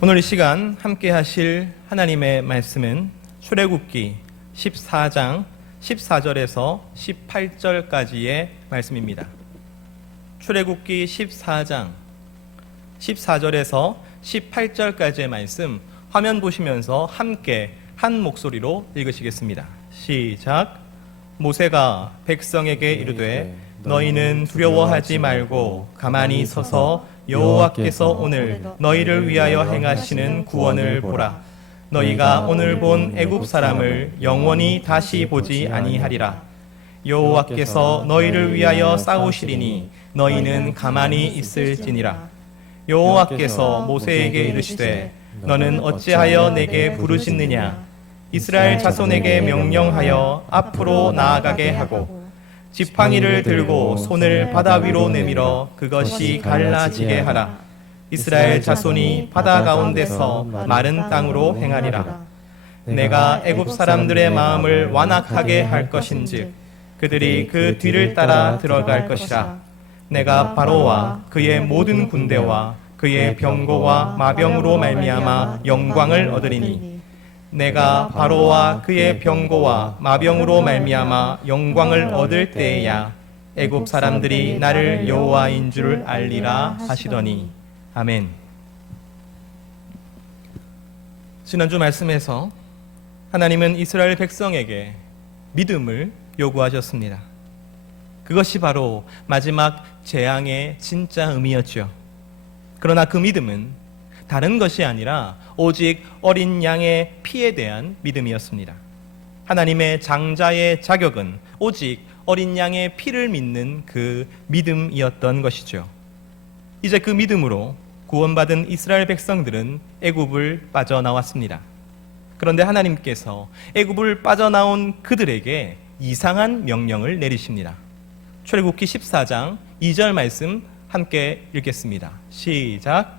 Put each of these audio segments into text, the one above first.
오늘 이 시간 함께 하실 하나님의 말씀은 출애굽기 14장 14절에서 18절까지의 말씀입니다. 출애굽기 14장 14절에서 18절까지의 말씀 화면 보시면서 함께 한 목소리로 읽으시겠습니다. 시작. 모세가 백성에게 이르되 너희는 두려워하지 말고 가만히 서서 여호와께서 오늘 너희를 위하여 행하시는 구원을 보라. 너희가 오늘 본 애굽 사람을 영원히 다시 보지 아니하리라. 여호와께서 너희를 위하여 싸우시리니 너희는 가만히 있을지니라. 여호와께서 모세에게 이르시되 너는 어찌하여 내게 부르짖느냐. 이스라엘 자손에게 명령하여 앞으로 나아가게 하고 지팡이를 들고 손을 바다 위로 내밀어 그것이 갈라지게 하라. 이스라엘 자손이 바다 가운데서 마른 땅으로 행하리라. 내가 애굽 사람들의 마음을 완악하게 할 것인즉 그들이 그 뒤를 따라 들어갈 것이라. 내가 바로와 그의 모든 군대와 그의 병거와 마병으로 말미암아 영광을 얻으리니 내가 바로와 그의 병거와 마병으로 말미암아 영광을 얻을 때에야 애굽 사람들이 나를 여호와인 줄 알리라 하시더니. 아멘. 지난주 말씀에서 하나님은 이스라엘 백성에게 믿음을 요구하셨습니다. 그것이 바로 마지막 재앙의 진짜 의미였죠. 그러나 그 믿음은 다른 것이 아니라 오직 어린 양의 피에 대한 믿음이었습니다. 하나님의 장자의 자격은 오직 어린 양의 피를 믿는 그 믿음이었던 것이죠. 이제 그 믿음으로 구원받은 이스라엘 백성들은 애굽을 빠져나왔습니다. 그런데 하나님께서 애굽을 빠져나온 그들에게 이상한 명령을 내리십니다. 출애굽기 14장 2절 말씀 함께 읽겠습니다. 시작.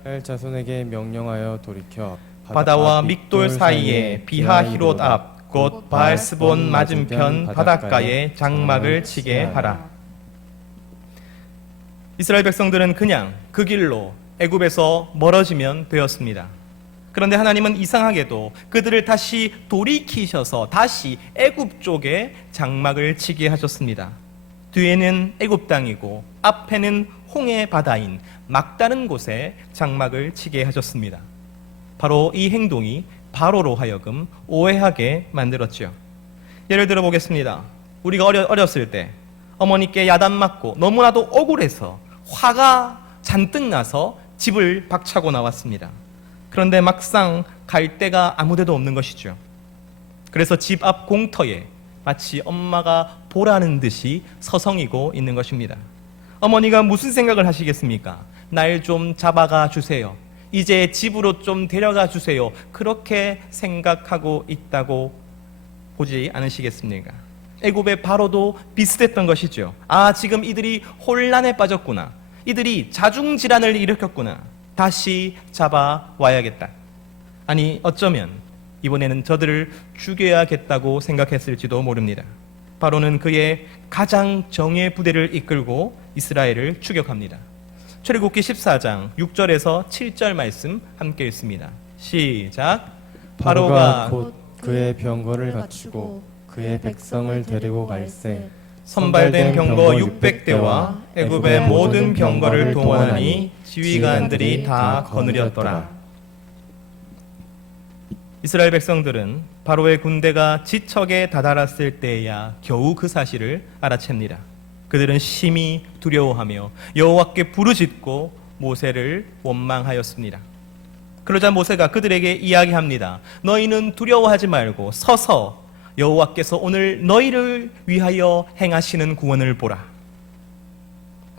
이스라엘 자손에게 명령하여 돌이켜 바다와 믹돌 사이에 비하히롯 앞 곧 바알스본 맞은편 바닷가에 장막을 치게 하라. 이스라엘 백성들은 그냥 그 길로 애굽에서 멀어지면 되었습니다. 그런데 하나님은 이상하게도 그들을 다시 돌이키셔서 다시 애굽 쪽에 장막을 치게 하셨습니다. 뒤에는 애굽 땅이고 앞에는 홍해 바다인 막다른 곳에 장막을 치게 하셨습니다. 바로 이 행동이 바로로 하여금 오해하게 만들었죠. 예를 들어 보겠습니다. 우리가 어렸을 때 어머니께 야단 맞고 너무나도 억울해서 화가 잔뜩 나서 집을 박차고 나왔습니다. 그런데 막상 갈 데가 아무 데도 없는 것이죠. 그래서 집 앞 공터에 마치 엄마가 보라는 듯이 서성이고 있는 것입니다. 어머니가 무슨 생각을 하시겠습니까? 날 좀 잡아가 주세요. 이제 집으로 좀 데려가 주세요. 그렇게 생각하고 있다고 보지 않으시겠습니까? 애굽의 바로도 비슷했던 것이죠. 아, 지금 이들이 혼란에 빠졌구나. 이들이 자중질환을 일으켰구나. 다시 잡아와야겠다. 아니, 어쩌면 이번에는 저들을 죽여야겠다고 생각했을지도 모릅니다. 바로는 그의 가장 정예 부대를 이끌고 이스라엘을 추격합니다. 출애굽기 14장 6절에서 7절 말씀 함께 읽습니다. 시작. 바로가 곧 그의 병거를 갖추고 그의 백성을 데리고 갈새 선발된 병거 600대와 애굽의 모든 병거를 동원하니 지휘관들이 다 거느렸더라. 이스라엘 백성들은 바로의 군대가 지척에 다다랐을 때에야 겨우 그 사실을 알아챕니다. 그들은 심히 두려워하며 여호와께 부르짖고 모세를 원망하였습니다. 그러자 모세가 그들에게 이야기합니다. 너희는 두려워하지 말고 서서 여호와께서 오늘 너희를 위하여 행하시는 구원을 보라.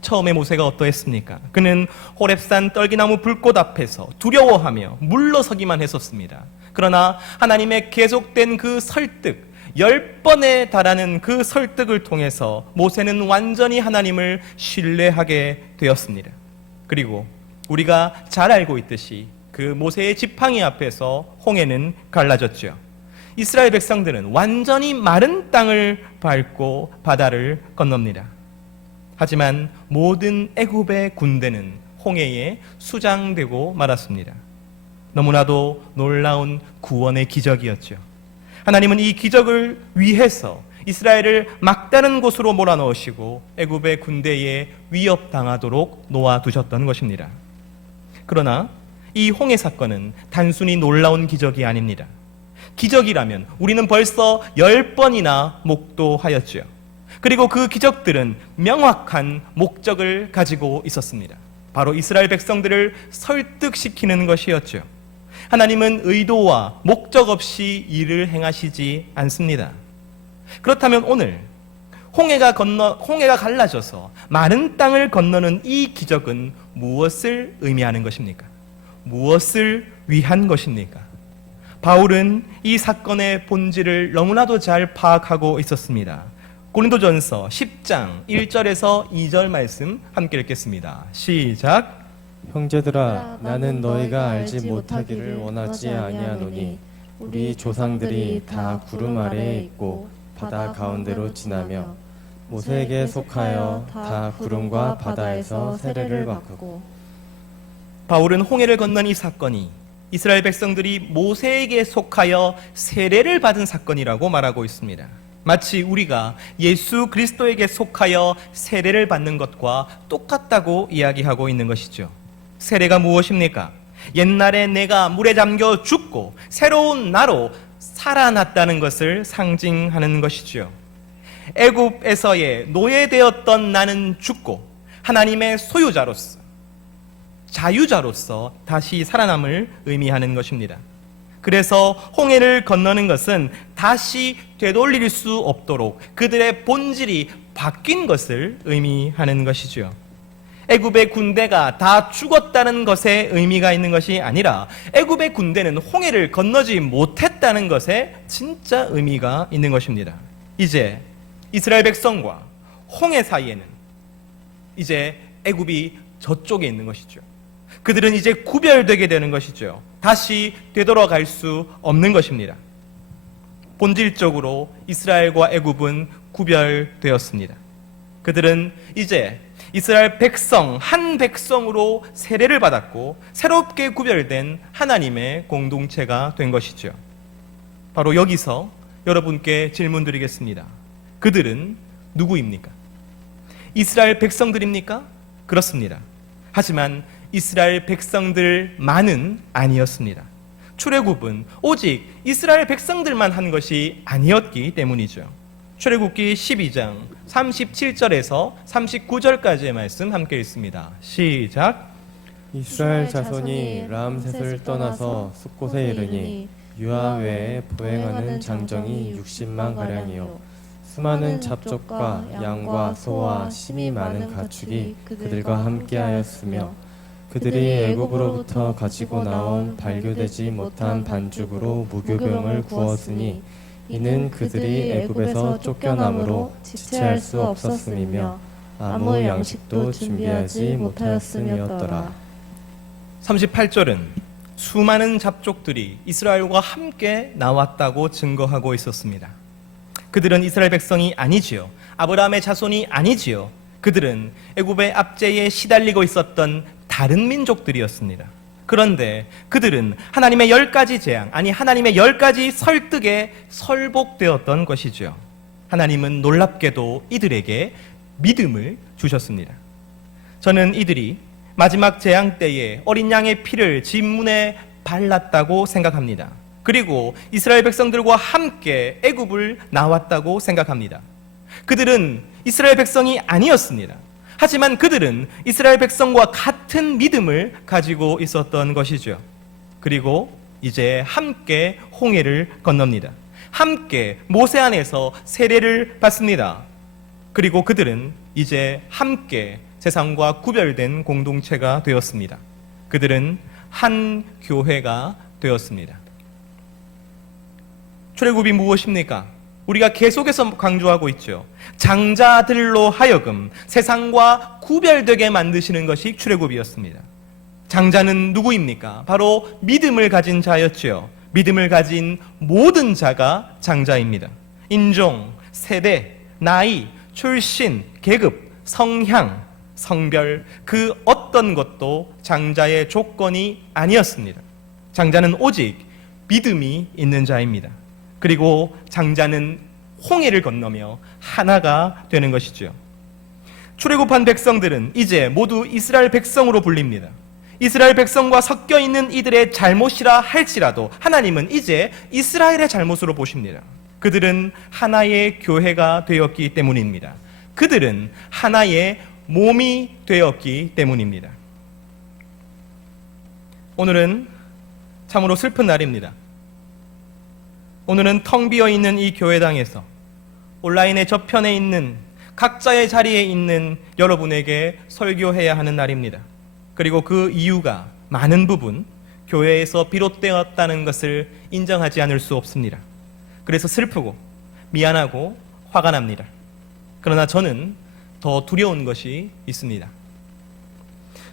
처음에 모세가 어떠했습니까? 그는 호렙산 떨기나무 불꽃 앞에서 두려워하며 물러서기만 했었습니다. 그러나 하나님의 계속된 그 설득, 10번에 달하는 그 설득을 통해서 모세는 완전히 하나님을 신뢰하게 되었습니다. 그리고 우리가 잘 알고 있듯이 그 모세의 지팡이 앞에서 홍해는 갈라졌죠. 이스라엘 백성들은 완전히 마른 땅을 밟고 바다를 건넙니다. 하지만 모든 애굽의 군대는 홍해에 수장되고 말았습니다. 너무나도 놀라운 구원의 기적이었죠. 하나님은 이 기적을 위해서 이스라엘을 막다른 곳으로 몰아넣으시고 애굽의 군대에 위협당하도록 놓아두셨던 것입니다. 그러나 이 홍해 사건은 단순히 놀라운 기적이 아닙니다. 기적이라면 우리는 벌써 10번이나 목도하였죠. 그리고 그 기적들은 명확한 목적을 가지고 있었습니다. 바로 이스라엘 백성들을 설득시키는 것이었죠. 하나님은 의도와 목적 없이 일을 행하시지 않습니다. 그렇다면 오늘 홍해가 갈라져서 마른 땅을 건너는 이 기적은 무엇을 의미하는 것입니까? 무엇을 위한 것입니까? 바울은 이 사건의 본질을 너무나도 잘 파악하고 있었습니다. 고린도전서 10장 1절에서 2절 말씀 함께 읽겠습니다. 시작. 형제들아, 나는 너희가 알지 못하기를 원하지 아니하노니 우리 조상들이 다 구름 아래에 있고 바다 가운데로 지나며 모세에게 속하여 다 구름과 바다에서 세례를 받고. 바울은 홍해를 건넌 이 사건이 이스라엘 백성들이 모세에게 속하여 세례를 받은 사건이라고 말하고 있습니다. 마치 우리가 예수 그리스도에게 속하여 세례를 받는 것과 똑같다고 이야기하고 있는 것이죠. 세례가 무엇입니까? 옛날에 내가 물에 잠겨 죽고 새로운 나로 살아났다는 것을 상징하는 것이죠. 애굽에서의 노예되었던 나는 죽고 하나님의 소유자로서, 자유자로서 다시 살아남을 의미하는 것입니다. 그래서 홍해를 건너는 것은 다시 되돌릴 수 없도록 그들의 본질이 바뀐 것을 의미하는 것이죠. 애굽의 군대가 다 죽었다는 것에 의미가 있는 것이 아니라 애굽의 군대는 홍해를 건너지 못했다는 것에 진짜 의미가 있는 것입니다. 이제 이스라엘 백성과 홍해 사이에는 이제 애굽이 저쪽에 있는 것이죠. 그들은 이제 구별되게 되는 것이죠. 다시 되돌아갈 수 없는 것입니다. 본질적으로 이스라엘과 애굽은 구별되었습니다. 그들은 이제 이스라엘 백성, 한 백성으로 세례를 받았고 새롭게 구별된 하나님의 공동체가 된 것이죠. 바로 여기서 여러분께 질문 드리겠습니다. 그들은 누구입니까? 이스라엘 백성들입니까? 그렇습니다. 하지만 이스라엘 백성들만은 아니었습니다. 출애굽은 오직 이스라엘 백성들만 한 것이 아니었기 때문이죠. 출애굽기 12장 37절에서 39절까지의 말씀 함께 읽습니다. 시작. 이스라엘 자손이 람셋을 떠나서 숫곳에 이르니 유아 외에 보행하는 장정이 60만 가량이요 수많은 잡족과 양과 소와 심이 많은 가축이 그들과 함께하였으며 그들이 애굽으로부터 가지고 나온 발교되지 못한 반죽으로 무교병을 구웠으니 이는 그들이 애굽에서 쫓겨남으로 지체할 수 없었음이며 아무 양식도 준비하지 못하였음이었더라. 38절은 수많은 잡족들이 이스라엘과 함께 나왔다고 증거하고 있었습니다. 그들은 이스라엘 백성이 아니지요. 아브라함의 자손이 아니지요. 그들은 애굽의 압제에 시달리고 있었던 다른 민족들이었습니다. 그런데 그들은 하나님의 10가지 재앙, 아니 하나님의 10가지 설득에 설복되었던 것이죠. 하나님은 놀랍게도 이들에게 믿음을 주셨습니다. 저는 이들이 마지막 재앙 때에 어린 양의 피를 진문에 발랐다고 생각합니다. 그리고 이스라엘 백성들과 함께 애굽을 나왔다고 생각합니다. 그들은 이스라엘 백성이 아니었습니다. 하지만 그들은 이스라엘 백성과 같은 믿음을 가지고 있었던 것이죠. 그리고 이제 함께 홍해를 건넙니다. 함께 모세 안에서 세례를 받습니다. 그리고 그들은 이제 함께 세상과 구별된 공동체가 되었습니다. 그들은 한 교회가 되었습니다. 출애굽이 무엇입니까? 우리가 계속해서 강조하고 있죠. 장자들로 하여금 세상과 구별되게 만드시는 것이 출애굽이었습니다. 장자는 누구입니까? 바로 믿음을 가진 자였죠. 믿음을 가진 모든 자가 장자입니다. 인종, 세대, 나이, 출신, 계급, 성향, 성별, 그 어떤 것도 장자의 조건이 아니었습니다. 장자는 오직 믿음이 있는 자입니다. 그리고 장자는 홍해를 건너며 하나가 되는 것이죠. 출애굽한 백성들은 이제 모두 이스라엘 백성으로 불립니다. 이스라엘 백성과 섞여 있는 이들의 잘못이라 할지라도 하나님은 이제 이스라엘의 잘못으로 보십니다. 그들은 하나의 교회가 되었기 때문입니다. 그들은 하나의 몸이 되었기 때문입니다. 오늘은 참으로 슬픈 날입니다. 오늘은 텅 비어 있는 이 교회당에서 온라인의 저편에 있는 각자의 자리에 있는 여러분에게 설교해야 하는 날입니다. 그리고 그 이유가 많은 부분 교회에서 비롯되었다는 것을 인정하지 않을 수 없습니다. 그래서 슬프고 미안하고 화가 납니다. 그러나 저는 더 두려운 것이 있습니다.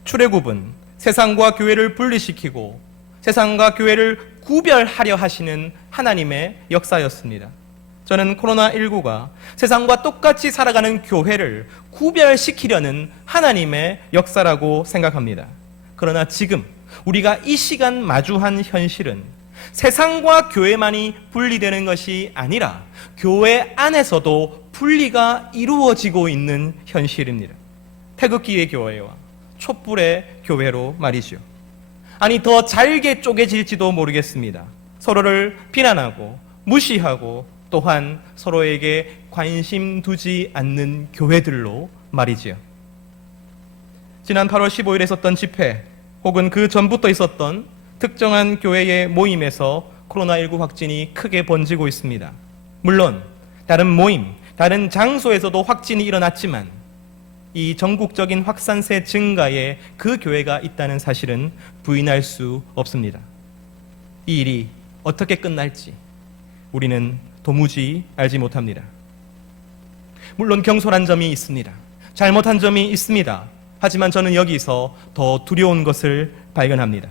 출애굽은 세상과 교회를 분리시키고 세상과 교회를 구별하려 하시는 하나님의 역사였습니다. 저는 코로나19가 세상과 똑같이 살아가는 교회를 구별시키려는 하나님의 역사라고 생각합니다. 그러나 지금 우리가 이 시간 마주한 현실은 세상과 교회만이 분리되는 것이 아니라 교회 안에서도 분리가 이루어지고 있는 현실입니다. 태극기의 교회와 촛불의 교회로 말이죠. 아니, 더 잘게 쪼개질지도 모르겠습니다. 서로를 비난하고 무시하고 또한 서로에게 관심 두지 않는 교회들로 말이지요. 지난 8월 15일에 있었던 집회 혹은 그 전부터 있었던 특정한 교회의 모임에서 코로나19 확진이 크게 번지고 있습니다. 물론 다른 모임, 다른 장소에서도 확진이 일어났지만 이 전국적인 확산세 증가에 그 교회가 있다는 사실은 부인할 수 없습니다. 이 일이 어떻게 끝날지 우리는 도무지 알지 못합니다. 물론 경솔한 점이 있습니다. 잘못한 점이 있습니다. 하지만 저는 여기서 더 두려운 것을 발견합니다.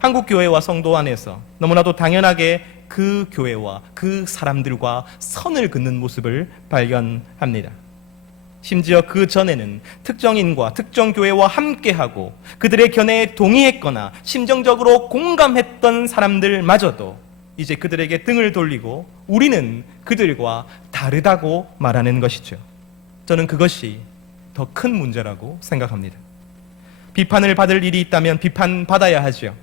한국 교회와 성도 안에서 너무나도 당연하게 그 교회와 그 사람들과 선을 긋는 모습을 발견합니다. 심지어 그 전에는 특정인과 특정 교회와 함께하고 그들의 견해에 동의했거나 심정적으로 공감했던 사람들마저도 이제 그들에게 등을 돌리고 우리는 그들과 다르다고 말하는 것이죠. 저는 그것이 더 큰 문제라고 생각합니다. 비판을 받을 일이 있다면 비판받아야 하죠.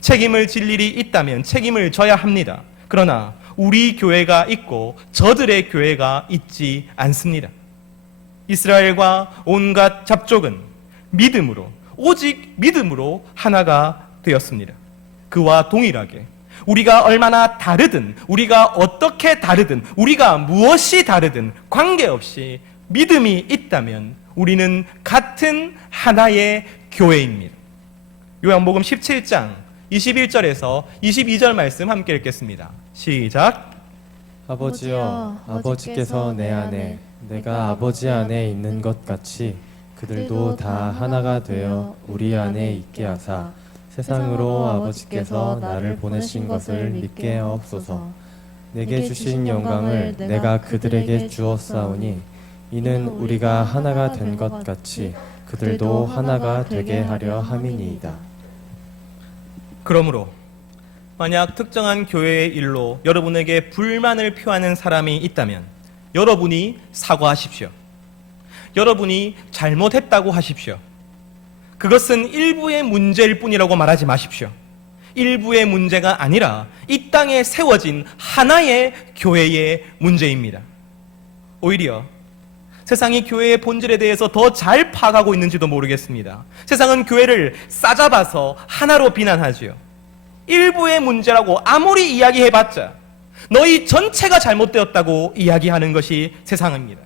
책임을 질 일이 있다면 책임을 져야 합니다. 그러나 우리 교회가 있고 저들의 교회가 있지 않습니다. 이스라엘과 온갖 잡족은 믿음으로, 오직 믿음으로 하나가 되었습니다. 그와 동일하게 우리가 얼마나 다르든, 우리가 어떻게 다르든, 우리가 무엇이 다르든 관계없이 믿음이 있다면 우리는 같은 하나의 교회입니다. 요한복음 17장 21절에서 22절 말씀 함께 읽겠습니다. 시작. 아버지여, 아버지께서 내 안에 내가 아버지 안에 있는 것 같이 그들도 다 하나가 되어 우리 안에 있게 하사 세상으로 아버지께서 나를 보내신 것을 믿게 하옵소서. 내게 주신 영광을 내가 그들에게 주었사오니 이는 우리가 하나가 된 것 같이 그들도 하나가 되게 하려 함이니이다. 그러므로 만약 특정한 교회의 일로 여러분에게 불만을 표하는 사람이 있다면 여러분이 사과하십시오. 여러분이 잘못했다고 하십시오. 그것은 일부의 문제일 뿐이라고 말하지 마십시오. 일부의 문제가 아니라 이 땅에 세워진 하나의 교회의 문제입니다. 오히려 세상이 교회의 본질에 대해서 더 잘 파악하고 있는지도 모르겠습니다. 세상은 교회를 싸잡아서 하나로 비난하지요. 일부의 문제라고 아무리 이야기해봤자 너희 전체가 잘못되었다고 이야기하는 것이 세상입니다.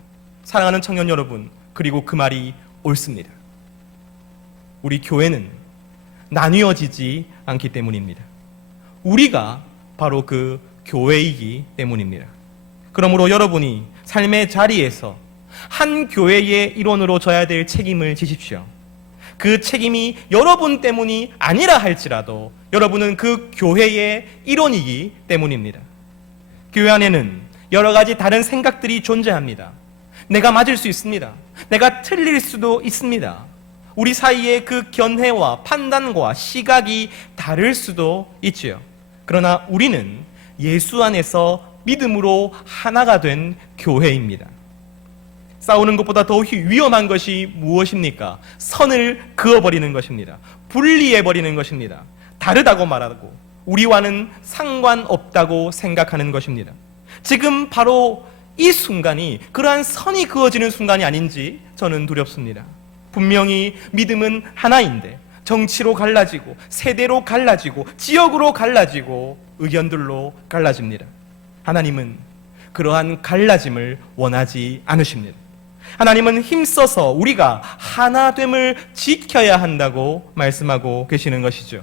사랑하는 청년 여러분, 그리고 그 말이 옳습니다. 우리 교회는 나뉘어지지 않기 때문입니다. 우리가 바로 그 교회이기 때문입니다. 그러므로 여러분이 삶의 자리에서 한 교회의 일원으로 져야 될 책임을 지십시오. 그 책임이 여러분 때문이 아니라 할지라도 여러분은 그 교회의 일원이기 때문입니다. 교회 안에는 여러 가지 다른 생각들이 존재합니다. 내가 맞을 수 있습니다. 내가 틀릴 수도 있습니다. 우리 사이에 그 견해와 판단과 시각이 다를 수도 있지요. 그러나 우리는 예수 안에서 믿음으로 하나가 된 교회입니다. 싸우는 것보다 더 위험한 것이 무엇입니까? 선을 그어버리는 것입니다. 분리해버리는 것입니다. 다르다고 말하고 우리와는 상관없다고 생각하는 것입니다. 지금 바로 이 순간이 그러한 선이 그어지는 순간이 아닌지 저는 두렵습니다. 분명히 믿음은 하나인데 정치로 갈라지고 세대로 갈라지고 지역으로 갈라지고 의견들로 갈라집니다. 하나님은 그러한 갈라짐을 원하지 않으십니다. 하나님은 힘써서 우리가 하나됨을 지켜야 한다고 말씀하고 계시는 것이죠.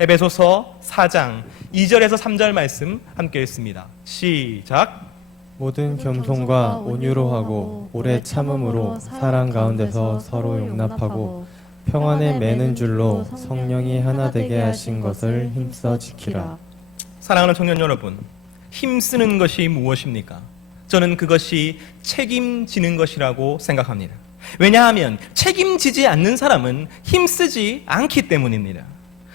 에베소서 4장 2절에서 3절 말씀 함께 읽습니다. 시작. 모든 겸손과 온유로 하고 오래 참음으로 사랑 가운데서 서로 용납하고 평안에 매는 줄로 성령이 하나 되게 하신 것을 힘써 지키라. 사랑하는 청년 여러분, 힘쓰는 것이 무엇입니까? 저는 그것이 책임지는 것이라고 생각합니다. 왜냐하면 책임지지 않는 사람은 힘쓰지 않기 때문입니다.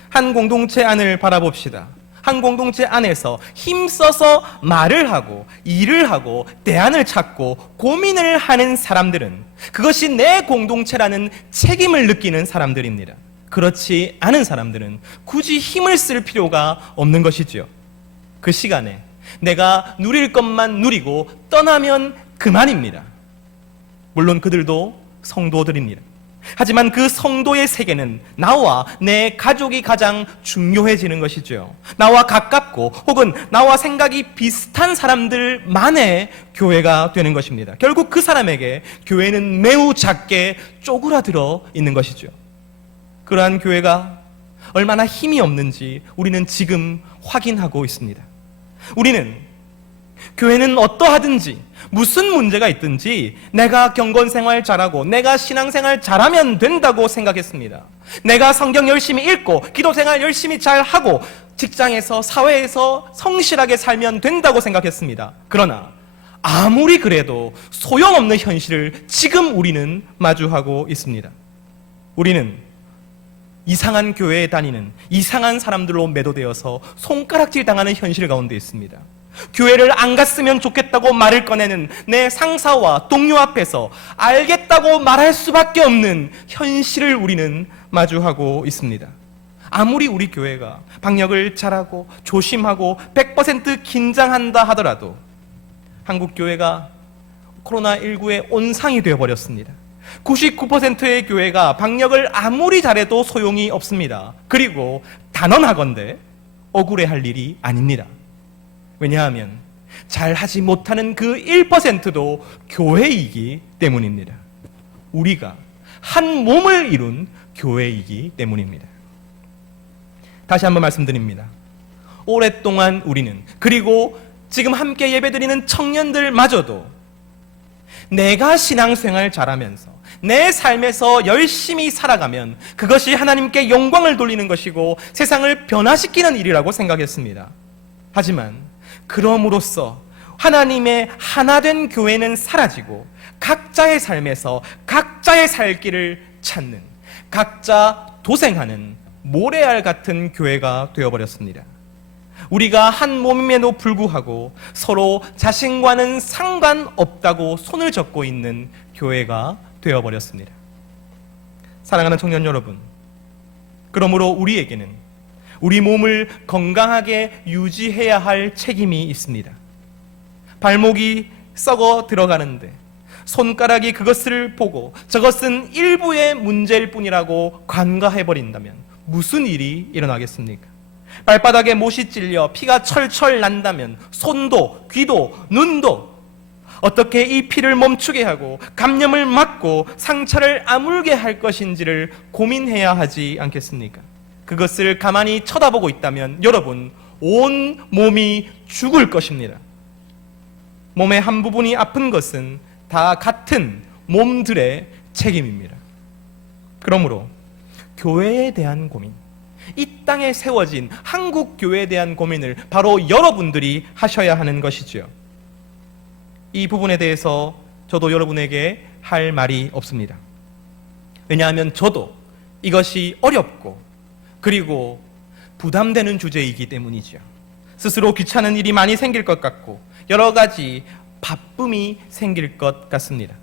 한 공동체 안을 바라봅시다. 한 공동체 안에서 힘써서 말을 하고 일을 하고 대안을 찾고 고민을 하는 사람들은 그것이 내 공동체라는 책임을 느끼는 사람들입니다. 그렇지 않은 사람들은 굳이 힘을 쓸 필요가 없는 것이지요. 그 시간에 내가 누릴 것만 누리고 떠나면 그만입니다. 물론 그들도 성도들입니다. 하지만 그 성도의 세계는 나와 내 가족이 가장 중요해지는 것이죠. 나와 가깝고 혹은 나와 생각이 비슷한 사람들만의 교회가 되는 것입니다. 결국 그 사람에게 교회는 매우 작게 쪼그라들어 있는 것이죠. 그러한 교회가 얼마나 힘이 없는지 우리는 지금 확인하고 있습니다. 우리는 교회는 어떠하든지 무슨 문제가 있든지 내가 경건생활 잘하고 내가 신앙생활 잘하면 된다고 생각했습니다. 내가 성경 열심히 읽고 기도생활 열심히 잘하고 직장에서 사회에서 성실하게 살면 된다고 생각했습니다. 그러나 아무리 그래도 소용없는 현실을 지금 우리는 마주하고 있습니다. 우리는 이상한 교회에 다니는 이상한 사람들로 매도되어서 손가락질 당하는 현실 가운데 있습니다. 교회를 안 갔으면 좋겠다고 말을 꺼내는 내 상사와 동료 앞에서 알겠다고 말할 수밖에 없는 현실을 우리는 마주하고 있습니다. 아무리 우리 교회가 방역을 잘하고 조심하고 100% 긴장한다 하더라도 한국 교회가 코로나19의 온상이 되어버렸습니다. 99%의 교회가 방역을 아무리 잘해도 소용이 없습니다. 그리고 단언하건대 억울해할 일이 아닙니다. 왜냐하면 잘하지 못하는 그 1%도 교회이기 때문입니다. 우리가 한 몸을 이룬 교회이기 때문입니다. 다시 한번 말씀드립니다. 오랫동안 우리는, 그리고 지금 함께 예배드리는 청년들마저도 내가 신앙생활 잘하면서 내 삶에서 열심히 살아가면 그것이 하나님께 영광을 돌리는 것이고 세상을 변화시키는 일이라고 생각했습니다. 하지만 그럼으로써 하나님의 하나된 교회는 사라지고 각자의 삶에서 각자의 살 길을 찾는, 각자 도생하는 모래알 같은 교회가 되어버렸습니다. 우리가 한 몸임에도 불구하고 서로 자신과는 상관없다고 손을 잡고 있는 교회가 되어버렸습니다. 사랑하는 청년 여러분, 그러므로 우리에게는 우리 몸을 건강하게 유지해야 할 책임이 있습니다. 발목이 썩어 들어가는데 손가락이 그것을 보고 저것은 일부의 문제일 뿐이라고 간과해버린다면 무슨 일이 일어나겠습니까? 발바닥에 못이 찔려 피가 철철 난다면 손도 귀도 눈도 어떻게 이 피를 멈추게 하고 감염을 막고 상처를 아물게 할 것인지를 고민해야 하지 않겠습니까? 그것을 가만히 쳐다보고 있다면 여러분, 온 몸이 죽을 것입니다. 몸의 한 부분이 아픈 것은 다 같은 몸들의 책임입니다. 그러므로 교회에 대한 고민, 이 땅에 세워진 한국 교회에 대한 고민을 바로 여러분들이 하셔야 하는 것이지요. 이 부분에 대해서 저도 여러분에게 할 말이 없습니다. 왜냐하면 저도 이것이 어렵고 그리고 부담되는 주제이기 때문이죠. 스스로 귀찮은 일이 많이 생길 것 같고 여러 가지 바쁨이 생길 것 같습니다.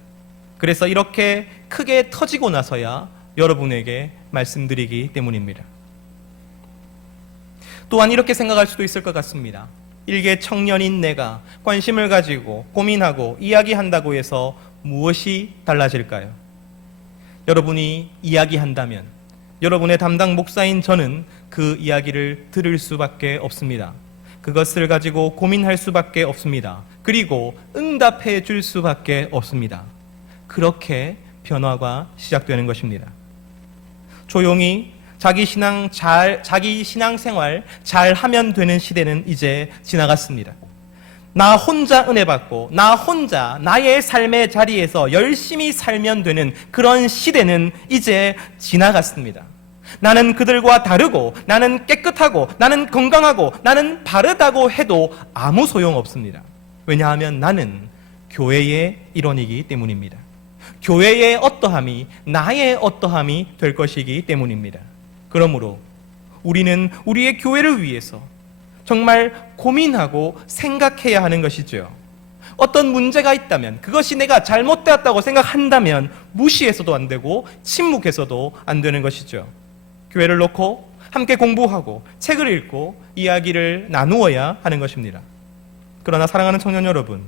그래서 이렇게 크게 터지고 나서야 여러분에게 말씀드리기 때문입니다. 또한 이렇게 생각할 수도 있을 것 같습니다. 일개 청년인 내가 관심을 가지고 고민하고 이야기한다고 해서 무엇이 달라질까요? 여러분이 이야기한다면 여러분의 담당 목사인 저는 그 이야기를 들을 수밖에 없습니다. 그것을 가지고 고민할 수밖에 없습니다. 그리고 응답해 줄 수밖에 없습니다. 그렇게 변화가 시작되는 것입니다. 조용히 자기 신앙생활 잘 하면 되는 시대는 이제 지나갔습니다. 나 혼자 은혜 받고 나 혼자 나의 삶의 자리에서 열심히 살면 되는 그런 시대는 이제 지나갔습니다. 나는 그들과 다르고 나는 깨끗하고 나는 건강하고 나는 바르다고 해도 아무 소용 없습니다. 왜냐하면 나는 교회의 일원이기 때문입니다. 교회의 어떠함이 나의 어떠함이 될 것이기 때문입니다. 그러므로 우리는 우리의 교회를 위해서 정말 고민하고 생각해야 하는 것이죠. 어떤 문제가 있다면 그것이 내가 잘못되었다고 생각한다면 무시해서도 안 되고 침묵해서도 안 되는 것이죠. 교회를 놓고 함께 공부하고 책을 읽고 이야기를 나누어야 하는 것입니다. 그러나 사랑하는 청년 여러분,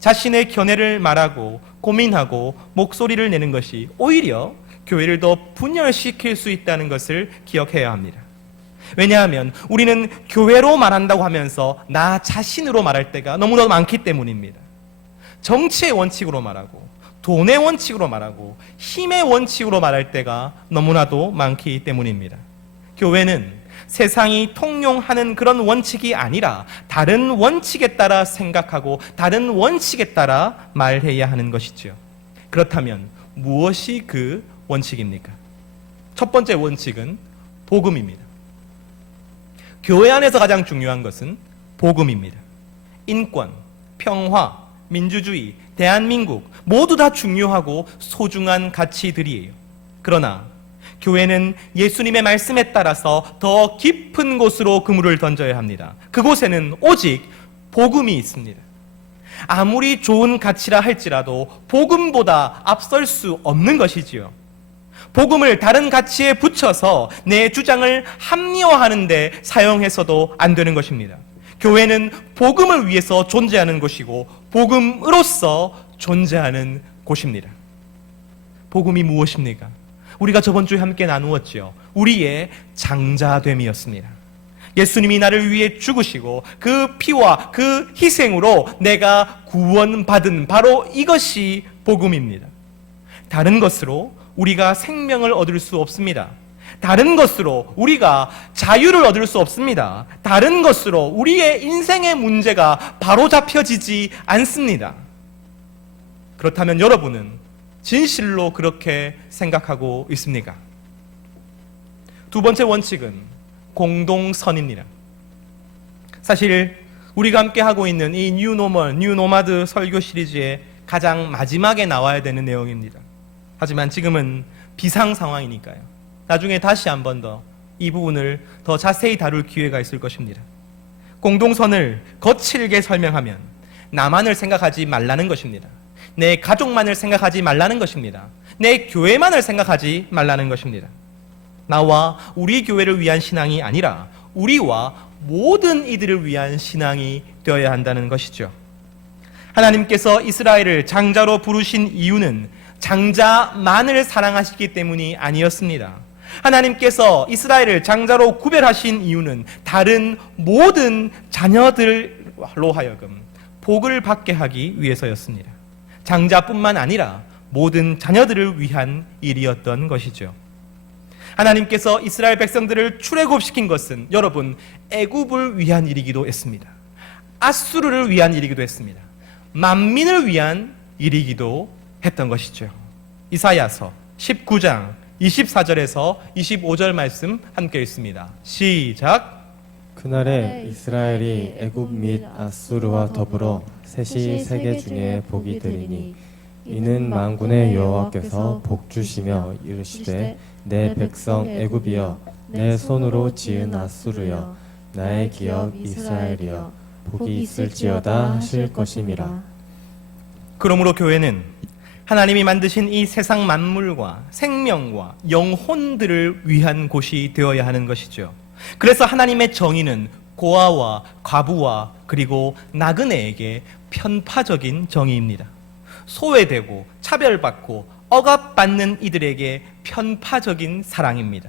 자신의 견해를 말하고 고민하고 목소리를 내는 것이 오히려 교회를 더 분열시킬 수 있다는 것을 기억해야 합니다. 왜냐하면 우리는 교회로 말한다고 하면서 나 자신으로 말할 때가 너무나 많기 때문입니다. 정치의 원칙으로 말하고 돈의 원칙으로 말하고 힘의 원칙으로 말할 때가 너무나도 많기 때문입니다. 교회는 세상이 통용하는 그런 원칙이 아니라 다른 원칙에 따라 생각하고 다른 원칙에 따라 말해야 하는 것이죠. 그렇다면 무엇이 그 원칙입니까? 첫 번째 원칙은 복음입니다. 교회 안에서 가장 중요한 것은 복음입니다. 인권, 평화, 민주주의, 대한민국 모두 다 중요하고 소중한 가치들이에요. 그러나 교회는 예수님의 말씀에 따라서 더 깊은 곳으로 그물을 던져야 합니다. 그곳에는 오직 복음이 있습니다. 아무리 좋은 가치라 할지라도 복음보다 앞설 수 없는 것이지요. 복음을 다른 가치에 붙여서 내 주장을 합리화하는 데 사용해서도 안 되는 것입니다. 교회는 복음을 위해서 존재하는 곳이고 복음으로서 존재하는 곳입니다. 복음이 무엇입니까? 우리가 저번 주에 함께 나누었죠. 우리의 장자됨이었습니다. 예수님이 나를 위해 죽으시고 그 피와 그 희생으로 내가 구원받은 바로 이것이 복음입니다. 다른 것으로 우리가 생명을 얻을 수 없습니다. 다른 것으로 우리가 자유를 얻을 수 없습니다. 다른 것으로 우리의 인생의 문제가 바로잡혀지지 않습니다. 그렇다면 여러분은 진실로 그렇게 생각하고 있습니까? 두 번째 원칙은 공동선입니다. 사실 우리가 함께 하고 있는 이 뉴노멀, 뉴노마드 설교 시리즈의 가장 마지막에 나와야 되는 내용입니다. 하지만 지금은 비상 상황이니까요. 나중에 다시 한 번 더 이 부분을 더 자세히 다룰 기회가 있을 것입니다. 공동선을 거칠게 설명하면 나만을 생각하지 말라는 것입니다. 내 가족만을 생각하지 말라는 것입니다. 내 교회만을 생각하지 말라는 것입니다. 나와 우리 교회를 위한 신앙이 아니라 우리와 모든 이들을 위한 신앙이 되어야 한다는 것이죠. 하나님께서 이스라엘을 장자로 부르신 이유는 장자만을 사랑하시기 때문이 아니었습니다. 하나님께서 이스라엘을 장자로 구별하신 이유는 다른 모든 자녀들로 하여금 복을 받게 하기 위해서였습니다. 장자뿐만 아니라 모든 자녀들을 위한 일이었던 것이죠. 하나님께서 이스라엘 백성들을 출애굽시킨 것은 여러분 애굽을 위한 일이기도 했습니다. 아수르를 위한 일이기도 했습니다. 만민을 위한 일이기도 했던 것이죠. 이사야서 19장 24절에서 25절 말씀 함께 읽습니다. 시작. 그날에 이스라엘이 애굽 및 아수르와 더불어 셋이 세계 중에 복이 되리니 이는 만군의 여호와께서 복 주시며 이르시되 내 백성 애굽이여 내 손으로 지은 앗수르여 나의 기업 이스라엘이여 복이 있을지어다 하실 것임이라. 그러므로 교회는 하나님이 만드신 이 세상 만물과 생명과 영혼들을 위한 곳이 되어야 하는 것이죠. 그래서 하나님의 정의는 고아와 과부와 그리고 나그네에게 편파적인 정의입니다. 소외되고 차별받고 억압받는 이들에게 편파적인 사랑입니다.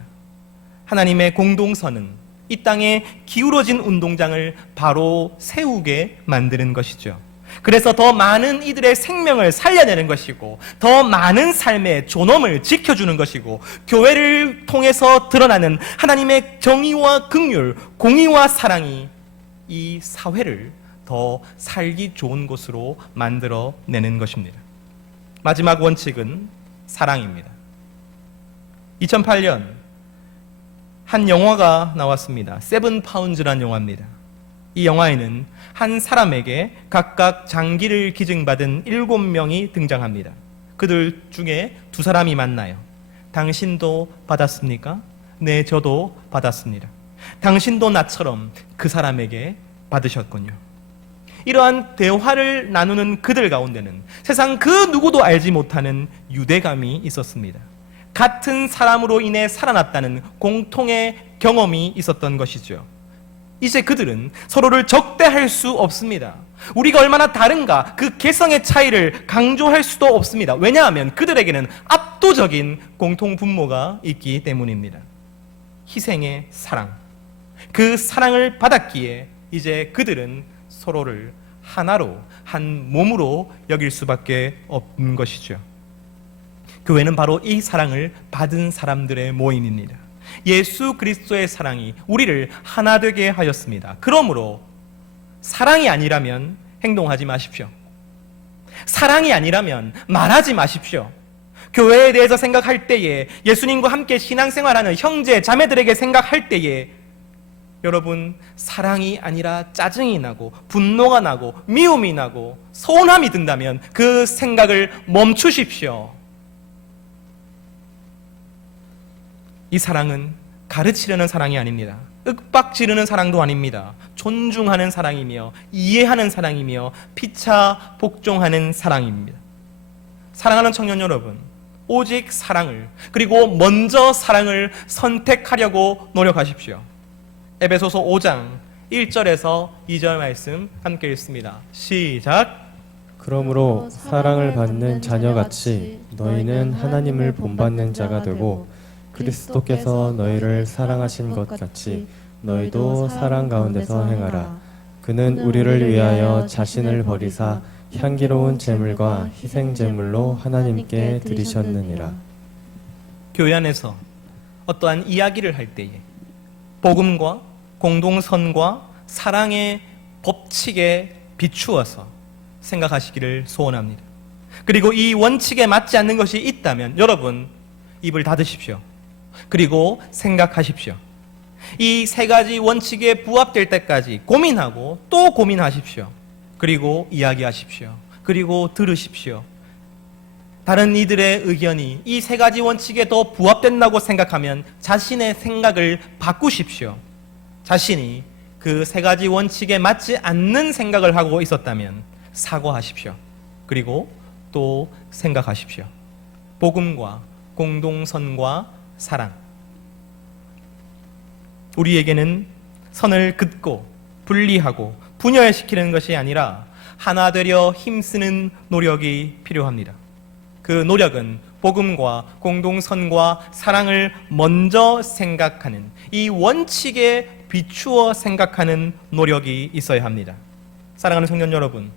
하나님의 공동선은 이 땅에 기울어진 운동장을 바로 세우게 만드는 것이죠. 그래서 더 많은 이들의 생명을 살려내는 것이고 더 많은 삶의 존엄을 지켜주는 것이고 교회를 통해서 드러나는 하나님의 정의와 긍휼, 공의와 사랑이 이 사회를 더 살기 좋은 곳으로 만들어내는 것입니다. 마지막 원칙은 사랑입니다. 2008년 한 영화가 나왔습니다. 세븐 파운즈라는 영화입니다. 이 영화에는 한 사람에게 각각 장기를 기증받은 7명이 등장합니다. 그들 중에 2사람이 만나요. 당신도 받았습니까? 네, 저도 받았습니다. 당신도 나처럼 그 사람에게 받으셨군요. 이러한 대화를 나누는 그들 가운데는 세상 그 누구도 알지 못하는 유대감이 있었습니다. 같은 사람으로 인해 살아났다는 공통의 경험이 있었던 것이죠. 이제 그들은 서로를 적대할 수 없습니다. 우리가 얼마나 다른가 그 개성의 차이를 강조할 수도 없습니다. 왜냐하면 그들에게는 압도적인 공통 분모가 있기 때문입니다. 희생의 사랑. 그 사랑을 받았기에 이제 그들은 서로를 하나로, 한 몸으로 여길 수밖에 없는 것이죠. 교회는 바로 이 사랑을 받은 사람들의 모임입니다. 예수 그리스도의 사랑이 우리를 하나 되게 하였습니다. 그러므로 사랑이 아니라면 행동하지 마십시오. 사랑이 아니라면 말하지 마십시오. 교회에 대해서 생각할 때에, 예수님과 함께 신앙생활하는 형제 자매들에게 생각할 때에 여러분, 사랑이 아니라 짜증이 나고 분노가 나고 미움이 나고 서운함이 든다면 그 생각을 멈추십시오. 이 사랑은 가르치려는 사랑이 아닙니다. 윽박지르는 사랑도 아닙니다. 존중하는 사랑이며 이해하는 사랑이며 피차 복종하는 사랑입니다. 사랑하는 청년 여러분, 오직 사랑을, 그리고 먼저 사랑을 선택하려고 노력하십시오. 에베소서 5장 1절에서 2절 말씀 함께 읽습니다. 시작. 그러므로 사랑을 받는 자녀같이 너희는 하나님을 본받는 자가 되고 그리스도께서 너희를 사랑하신 것 같이 너희도 사랑 가운데서 행하라. 그는 우리를 위하여 자신을 버리사 향기로운 제물과 희생 제물로 하나님께 드리셨느니라. 교회 안에서 어떠한 이야기를 할 때에 복음과 공동선과 사랑의 법칙에 비추어서 생각하시기를 소원합니다. 그리고 이 원칙에 맞지 않는 것이 있다면 여러분 입을 닫으십시오. 그리고 생각하십시오. 이 3가지 원칙에 부합될 때까지 고민하고 또 고민하십시오. 그리고 이야기하십시오. 그리고 들으십시오. 다른 이들의 의견이 이 3가지 원칙에 더 부합된다고 생각하면 자신의 생각을 바꾸십시오. 자신이 그 3가지 원칙에 맞지 않는 생각을 하고 있었다면 사과하십시오. 그리고 또 생각하십시오. 복음과 공동선과 사랑. 우리에게는 선을 긋고 분리하고 분열시키는 것이 아니라 하나 되려 힘쓰는 노력이 필요합니다. 그 노력은 복음과 공동선과 사랑을 먼저 생각하는, 이 원칙에 비추어 생각하는 노력이 있어야 합니다. 사랑하는 청년 여러분,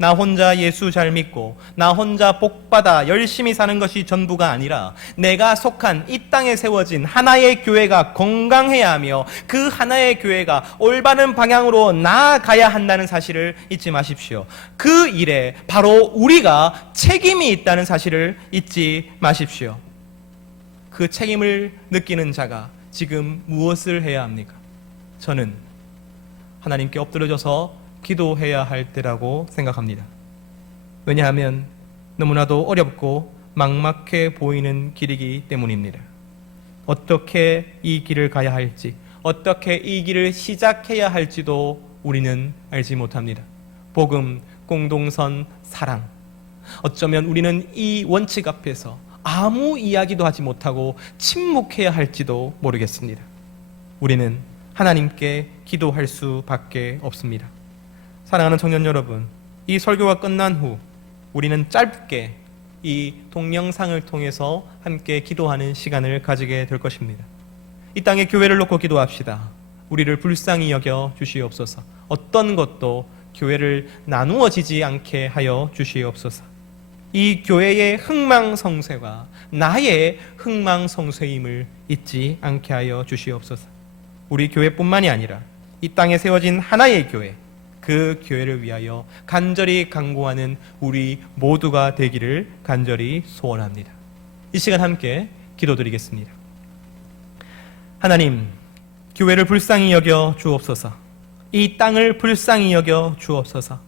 나 혼자 예수 잘 믿고 나 혼자 복받아 열심히 사는 것이 전부가 아니라 내가 속한 이 땅에 세워진 하나의 교회가 건강해야 하며 그 하나의 교회가 올바른 방향으로 나아가야 한다는 사실을 잊지 마십시오. 그 일에 바로 우리가 책임이 있다는 사실을 잊지 마십시오. 그 책임을 느끼는 자가 지금 무엇을 해야 합니까? 저는 하나님께 엎드려져서 기도해야 할 때라고 생각합니다. 왜냐하면 너무나도 어렵고 막막해 보이는 길이기 때문입니다. 어떻게 이 길을 가야 할지, 어떻게 이 길을 시작해야 할지도 우리는 알지 못합니다. 복음, 공동선, 사랑. 어쩌면 우리는 이 원칙 앞에서 아무 이야기도 하지 못하고 침묵해야 할지도 모르겠습니다. 우리는 하나님께 기도할 수밖에 없습니다. 사랑하는 청년 여러분, 이 설교가 끝난 후 우리는 짧게 이 동영상을 통해서 함께 기도하는 시간을 가지게 될 것입니다. 이 땅에 교회를 놓고 기도합시다. 우리를 불쌍히 여겨 주시옵소서. 어떤 것도 교회를 나누어지지 않게 하여 주시옵소서. 이 교회의 흥망성쇠가 나의 흥망성쇠임을 잊지 않게 하여 주시옵소서. 우리 교회뿐만이 아니라 이 땅에 세워진 하나의 교회, 그 교회를 위하여 간절히 간구하는 우리 모두가 되기를 간절히 소원합니다. 이 시간 함께 기도드리겠습니다. 하나님, 교회를 불쌍히 여겨 주옵소서. 이 땅을 불쌍히 여겨 주옵소서.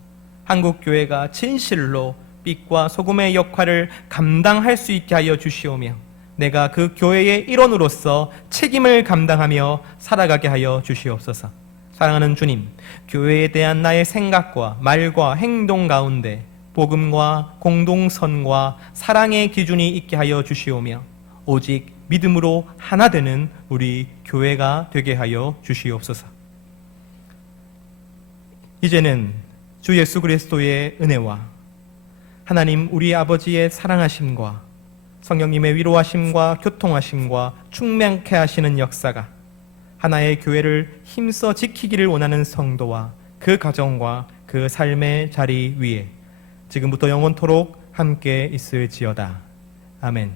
한국교회가 진실로 빛과 소금의 역할을 감당할 수 있게 하여 주시오며 내가 그 교회의 일원으로서 책임을 감당하며 살아가게 하여 주시옵소서. 사랑하는 주님, 교회에 대한 나의 생각과 말과 행동 가운데 복음과 공동선과 사랑의 기준이 있게 하여 주시오며 오직 믿음으로 하나 되는 우리 교회가 되게 하여 주시옵소서. 이제는 주 예수 그리스도의 은혜와 하나님 우리 아버지의 사랑하심과 성령님의 위로하심과 교통하심과 충만케 하시는 역사가 하나의 교회를 힘써 지키기를 원하는 성도와 그 가정과 그 삶의 자리 위에 지금부터 영원토록 함께 있을지어다. 아멘.